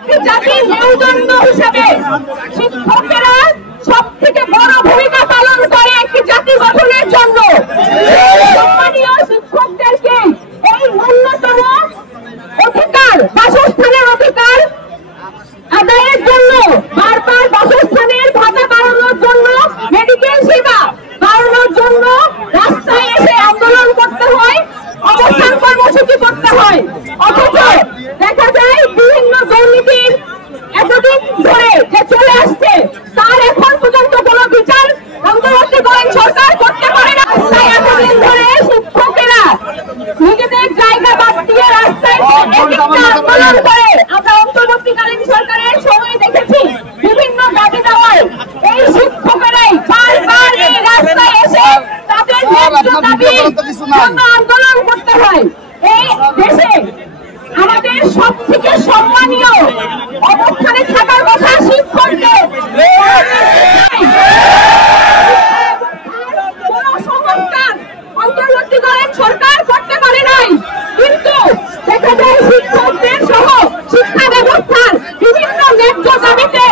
একটি জাতির মেরুদণ্ড হিসেবে শিক্ষকেরা সবথেকে বড় ভূমিকা পালন করে একটি জাতি গঠনের জন্য। সম্মানীয় শিক্ষকদেরকে এই ন্যূনতম অধিকার, বাসস্থানের অধিকার আদায়ের জন্য, বারবার বাসস্থানের ভাতা বাড়ানোর জন্য, মেডিকেল সেবা বাড়ানোর জন্য রাস্তায় এসে আন্দোলন করতে হয়, অবস্থান কর্মসূচি করতে হয়। অথচ দেখা যায় বিভিন্ন দুর্নীতির এতদিন ধরে যে চলে আসছে তার এখন পর্যন্ত কোনো বিচার অন্তর্বর্তীকালীন সরকার করতে পারে না। তাই এতদিন ধরে শিক্ষকেরা নিজেদের জায়গা বাদ দিয়ে রাস্তায় আন্দোলন করে। আমরা অন্তর্বর্তীকালীন সরকারের সময় দেখেছি বিভিন্ন দাবি দেওয়ার এই শিক্ষকেরাই বারবার এই রাস্তায় এসে তাদের দাবির জন্য আন্দোলন করতে হয়। এই দেশে আমাদের সব থেকে সম্মানীয় অবস্থানে থাকার কথা শিক্ষকদের। কোন সংস্কার অন্তর্বর্তীকালীন সরকার করতে পারে নাই, কিন্তু দেখা যায় শিক্ষকদের সহ শিক্ষা ব্যবস্থার বিভিন্ন ন্যায্য দাবিতে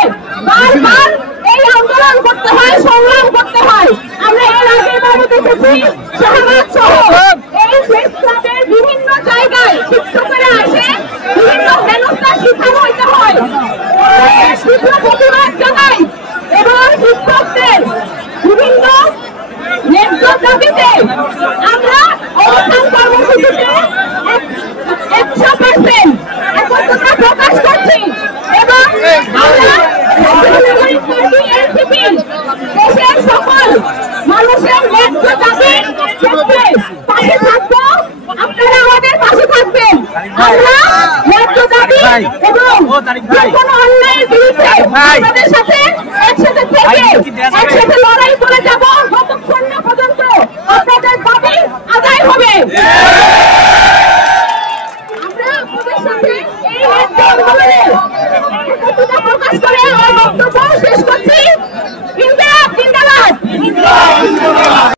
বারবার এই আন্দোলন করতে হয়, সংগ্রাম করতে হয়। আমরা এর আগে দেখেছি শাহবাগ সহ এই প্রেস ক্লাবের বিভিন্ন জায়গায় শিক্ষকেরা আসে বিভিন্ন হেনস্থার শিকার হইতে হয়। তীব্র প্রতিবাদ জানাই এবং শিক্ষকদের বিভিন্ন ন্যায্য দাবিতে আমরা অবস্থান কর্মসূচিতে 100% একত্রতা প্রকাশ করছি এবং আমরা দেশের সকল মানুষের ন্যায্য দাবির ক্ষেত্রে পাশে থাকবো। আপনারা আমাদের পাশে থাকবেন। আমরা ন্যায্য দাবি এবং যে কোনো অন্যায়ের বিরুদ্ধে আপনাদের সাথে একসাথে থেকে একসাথে লড়াই করে যাব যতক্ষণ না পর্যন্ত আপনাদের দাবি আদায় হবে।